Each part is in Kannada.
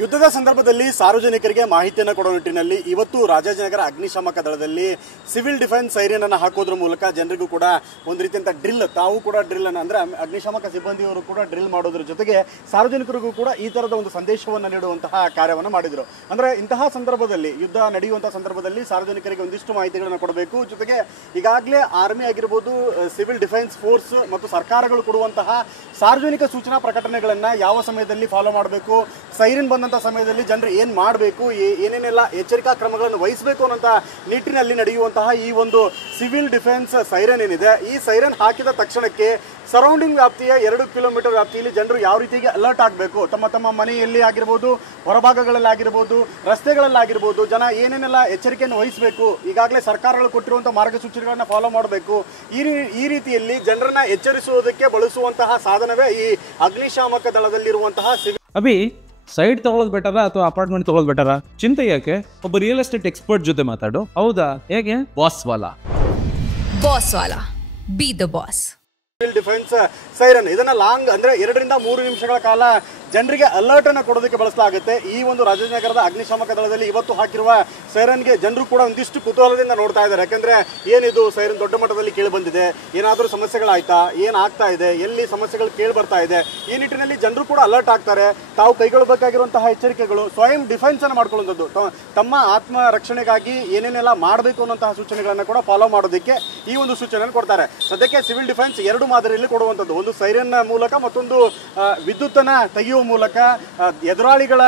ಯುದ್ಧದ ಸಂದರ್ಭದಲ್ಲಿ ಸಾರ್ವಜನಿಕರಿಗೆ ಮಾಹಿತಿಯನ್ನು ಕೊಡುವ ನಿಟ್ಟಿನಲ್ಲಿ ಇವತ್ತು ರಾಜಾಜಿನಗರ ಅಗ್ನಿಶಾಮಕ ದಳದಲ್ಲಿ ಸಿವಿಲ್ ಡಿಫೆನ್ಸ್ ಸೈರನ್ ಅನ್ನು ಹಾಕೋದ್ರ ಮೂಲಕ ಜನರಿಗೂ ಕೂಡ ಒಂದು ರೀತಿಯಂತ ಡ್ರಿಲ್, ತಾವು ಕೂಡ ಡ್ರಿಲ್ ಅನ್ನು ಅಂದ್ರೆ ಅಗ್ನಿಶಾಮಕ ಸಿಬ್ಬಂದಿಯವರು ಕೂಡ ಡ್ರಿಲ್ ಮಾಡೋದ್ರ ಜೊತೆಗೆ ಸಾರ್ವಜನಿಕರಿಗೂ ಕೂಡ ಈ ತರದ ಒಂದು ಸಂದೇಶವನ್ನು ನೀಡುವಂತಹ ಕಾರ್ಯವನ್ನು ಮಾಡಿದ್ರು. ಅಂದ್ರೆ ಇಂತಹ ಸಂದರ್ಭದಲ್ಲಿ ಯುದ್ಧ ನಡೆಯುವಂತಹ ಸಂದರ್ಭದಲ್ಲಿ ಸಾರ್ವಜನಿಕರಿಗೆ ಒಂದಿಷ್ಟು ಮಾಹಿತಿಗಳನ್ನು ಕೊಡಬೇಕು. ಜೊತೆಗೆ ಈಗಾಗಲೇ ಆರ್ಮಿ ಆಗಿರ್ಬೋದು, ಸಿವಿಲ್ ಡಿಫೆನ್ಸ್ ಫೋರ್ಸ್ ಮತ್ತು ಸರ್ಕಾರಗಳು ಕೊಡುವಂತಹ ಸಾರ್ವಜನಿಕ ಸೂಚನಾ ಪ್ರಕಟಣೆಗಳನ್ನ ಯಾವ ಸಮಯದಲ್ಲಿ ಫಾಲೋ ಮಾಡಬೇಕು, ಸೈರನ್ ಬಂದಂಥ ಸಮಯದಲ್ಲಿ ಜನರು ಏನು ಮಾಡಬೇಕು, ಏನೇನೆಲ್ಲ ಎಚ್ಚರಿಕಾ ಕ್ರಮಗಳನ್ನು ವಹಿಸಬೇಕು ಅನ್ನೋಂಥ ನಿಟ್ಟಿನಲ್ಲಿ ನಡೆಯುವಂತಹ ಈ ಒಂದು ಸಿವಿಲ್ ಡಿಫೆನ್ಸ್ ಸೈರನ್ ಏನಿದೆ, ಈ ಸೈರನ್ ಹಾಕಿದ ತಕ್ಷಣಕ್ಕೆ ಸರೌಂಡಿಂಗ್ ವ್ಯಾಪ್ತಿಯ 2 ಕಿಲೋಮೀಟರ್ ವ್ಯಾಪ್ತಿಯಲ್ಲಿ ಜನರು ಯಾವ ರೀತಿಗೆ ಅಲರ್ಟ್ ಆಗಬೇಕು, ತಮ್ಮ ಮನೆಯಲ್ಲಿ ಆಗಿರ್ಬೋದು, ಹೊರಭಾಗಗಳಲ್ಲಿ ಆಗಿರ್ಬೋದು, ರಸ್ತೆಗಳಲ್ಲಾಗಿರ್ಬೋದು, ಜನ ಏನೇನೆಲ್ಲ ಎಚ್ಚರಿಕೆಯನ್ನು ವಹಿಸಬೇಕು, ಈಗಾಗಲೇ ಸರ್ಕಾರಗಳು ಕೊಟ್ಟಿರುವಂಥ ಮಾರ್ಗಸೂಚಿಗಳನ್ನು ಫಾಲೋ ಮಾಡಬೇಕು. ಈ ರೀತಿಯಲ್ಲಿ ಜನರನ್ನ ಎಚ್ಚರಿಸುವುದಕ್ಕೆ ಬಳಸುವಂತಹ ಸಾಧನವೇ ಈ ಅಗ್ನಿಶಾಮಕ ದಳದಲ್ಲಿರುವಂತಹ ಅಭಿ ಸೈಡ್ ತಗೊಳ್ಳೋದು ಬೆಟರಾ ಅಥವಾ ಅಪಾರ್ಟ್ಮೆಂಟ್ ತಗೊಳ್ಳೋದು ಬೆಟರಾ? ಚಿಂತೆ ಯಾಕೆ, ಒಬ್ಬ ರಿಯಲ್ ಎಸ್ಟೇಟ್ ಎಕ್ಸ್ಪರ್ಟ್ ಜೊತೆ ಮಾತಾಡು. ಹೌದಾ? ಹೇಗೆ? Boss Vala B the boss. Civil defence siren ಇದನ್ನ ಲಾಂಗ್ ಅಂದ್ರೆ 2 ರಿಂದ 3 ನಿಮಿಷಗಳ ಕಾಲ ಜನರಿಗೆ ಅಲರ್ಟ್ ಅನ್ನು ಕೊಡೋದಕ್ಕೆ ಬಳಸಲಾಗುತ್ತೆ. ಈ ಒಂದು ರಾಜಾಜಿನಗರದ ಅಗ್ನಿಶಾಮಕ ದಳದಲ್ಲಿ ಇವತ್ತು ಹಾಕಿರುವ ಸೈರನ್ಗೆ ಜನರು ಕೂಡ ಒಂದಿಷ್ಟು ಕುತೂಹಲದಿಂದ ನೋಡ್ತಾ ಇದ್ದಾರೆ. ಯಾಕಂದ್ರೆ ಏನಿದು ಸೈರನ್ ದೊಡ್ಡ ಮಟ್ಟದಲ್ಲಿ ಕೇಳಿ ಬಂದಿದೆ, ಏನಾದರೂ ಸಮಸ್ಯೆಗಳಾಯ್ತಾ, ಏನಾಗ್ತಾ ಇದೆ, ಎಲ್ಲಿ ಸಮಸ್ಯೆಗಳು ಕೇಳಿ ಬರ್ತಾ ಇದೆ, ಈ ನಿಟ್ಟಿನಲ್ಲಿ ಜನರು ಕೂಡ ಅಲರ್ಟ್ ಆಗ್ತಾರೆ. ತಾವು ಕೈಗೊಳ್ಳಬೇಕಾಗಿರುವಂತಹ ಎಚ್ಚರಿಕೆಗಳು, ಸ್ವಯಂ ಡಿಫೆನ್ಸ್ ಅನ್ನು ಮಾಡ್ಕೊಳ್ಳುವಂಥದ್ದು, ತಮ್ಮ ಆತ್ಮ ರಕ್ಷಣೆಗಾಗಿ ಏನೇನೆಲ್ಲ ಮಾಡಬೇಕು ಅನ್ನೋಂತಹ ಸೂಚನೆಗಳನ್ನು ಕೂಡ ಫಾಲೋ ಮಾಡೋದಕ್ಕೆ ಈ ಒಂದು ಸೂಚನೆಯನ್ನು ಕೊಡ್ತಾರೆ. ಸದ್ಯಕ್ಕೆ ಸಿವಿಲ್ ಡಿಫೆನ್ಸ್ 2 ಮಾದರಿಯಲ್ಲಿ ಕೊಡುವಂಥದ್ದು, ಒಂದು ಸೈರನ್ ಮೂಲಕ, ಮತ್ತೊಂದು ವಿದ್ಯುತ್ತನ್ನು ತೆಗೆಯುವ ಮೂಲಕ. ಎದುರಾಳಿಗಳ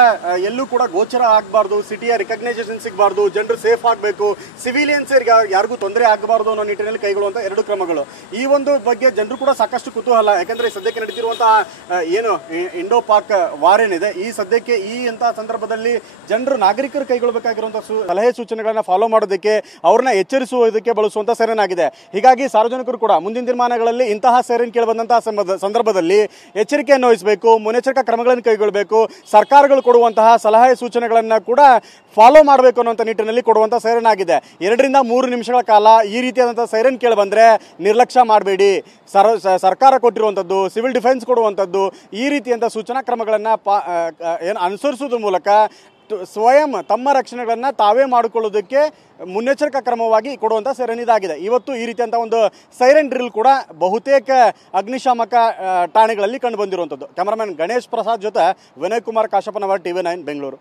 ಎಲ್ಲೂ ಕೂಡ ಗೋಚರ ಆಗಬಾರ್ದು, ಸಿಟಿಯ ರಿಕಗ್ನೈಸೇಷನ್ ಸಿಗಬಾರ್ದು, ಜನರು ಸೇಫ್ ಆಗಬೇಕು, ಸಿವಿಲಿಯನ್ಸ್ ಯಾರಿಗೂ ತೊಂದರೆ ಆಗಬಾರ್ದು ಅನ್ನೋ ನಿಟ್ಟಿನಲ್ಲಿ ಕೈಗೊಳ್ಳುವಂಥ 2 ಕ್ರಮಗಳು. ಈ ಒಂದು ಬಗ್ಗೆ ಜನರು ಕೂಡ ಸಾಕಷ್ಟು ಕುತೂಹಲ. ಯಾಕಂದ್ರೆ ಸದ್ಯಕ್ಕೆ ನಡೀತಿರುವಂತಹ ಏನು ಇಂಡೋ ಪಾಕ್ ವಾರ್ ಏನಿದೆ, ಈ ಸದ್ಯಕ್ಕೆ ಈ ಅಂತಹ ಸಂದರ್ಭದಲ್ಲಿ ಜನರು ನಾಗರಿಕರು ಕೈಗೊಳ್ಳಬೇಕಾಗಿರುವಂತಹ ಸಲಹೆ ಸೂಚನೆಗಳನ್ನ ಫಾಲೋ ಮಾಡೋದಕ್ಕೆ, ಅವ್ರನ್ನ ಎಚ್ಚರಿಸುವುದಕ್ಕೆ ಬಳಸುವಂತ ಸೈರನ್ ಆಗಿದೆ. ಹೀಗಾಗಿ ಸಾರ್ವಜನಿಕರು ಕೂಡ ಮುಂದಿನ ದಿನಮಾನಗಳಲ್ಲಿ ಇಂತಹ ಸೈರನ್ ಕೇಳಿ ಬಂದಂತಹ ಸಂದರ್ಭದಲ್ಲಿ ಎಚ್ಚರಿಕೆಯನ್ನು ವಹಿಸಬೇಕು, ಮುನ್ನೆಚ್ಚರಿಕಾ ಕ್ರಮಗಳನ್ನು ಕೈಗೊಳ್ಳಬೇಕು, ಸರ್ಕಾರಗಳು ಕೊಡುವಂತಹ ಸಲಹೆ ಸೂಚನೆಗಳನ್ನ ಕೂಡ ಫಾಲೋ ಮಾಡಬೇಕು ಅನ್ನುವಂಥ ನಿಟ್ಟಿನಲ್ಲಿ ಕೊಡುವಂಥ ಸೈರನ್ ಆಗಿದೆ. 2 ರಿಂದ 3 ನಿಮಿಷಗಳ ಕಾಲ ಈ ರೀತಿಯಾದಂಥ ಸೈರನ್ ಕೇಳಿ ಬಂದರೆ ನಿರ್ಲಕ್ಷ್ಯ ಮಾಡಬೇಡಿ. ಸರ್ಕಾರ ಕೊಟ್ಟಿರುವಂಥದ್ದು, ಸಿವಿಲ್ ಡಿಫೆನ್ಸ್ ಕೊಡುವಂಥದ್ದು, ಈ ರೀತಿಯಂಥ ಸೂಚನಾ ಕ್ರಮಗಳನ್ನು ಅನುಸರಿಸುವುದರ ಮೂಲಕ ಸ್ವಯಂ ತಮ್ಮ ರಕ್ಷಣೆಗಳನ್ನು ತಾವೇ ಮಾಡಿಕೊಳ್ಳೋದಕ್ಕೆ ಮುನ್ನೆಚ್ಚರಿಕಾ ಕ್ರಮವಾಗಿ ಕೊಡುವಂಥ ಸೈರನ್ ಇದಾಗಿದೆ. ಇವತ್ತು ಈ ರೀತಿಯಂಥ ಒಂದು ಸೈರನ್ ಡ್ರಿಲ್ ಕೂಡ ಬಹುತೇಕ ಅಗ್ನಿಶಾಮಕ ಠಾಣೆಗಳಲ್ಲಿ ಕಂಡು ಬಂದಿರುವಂಥದ್ದು. ಕ್ಯಾಮರಾಮನ್ ಗಣೇಶ್ ಪ್ರಸಾದ್ ಜೊತೆ ವಿನಯ್ ಕುಮಾರ್ ಕಾಶಪ್ಪನವರ್, TV9 ಬೆಂಗಳೂರು.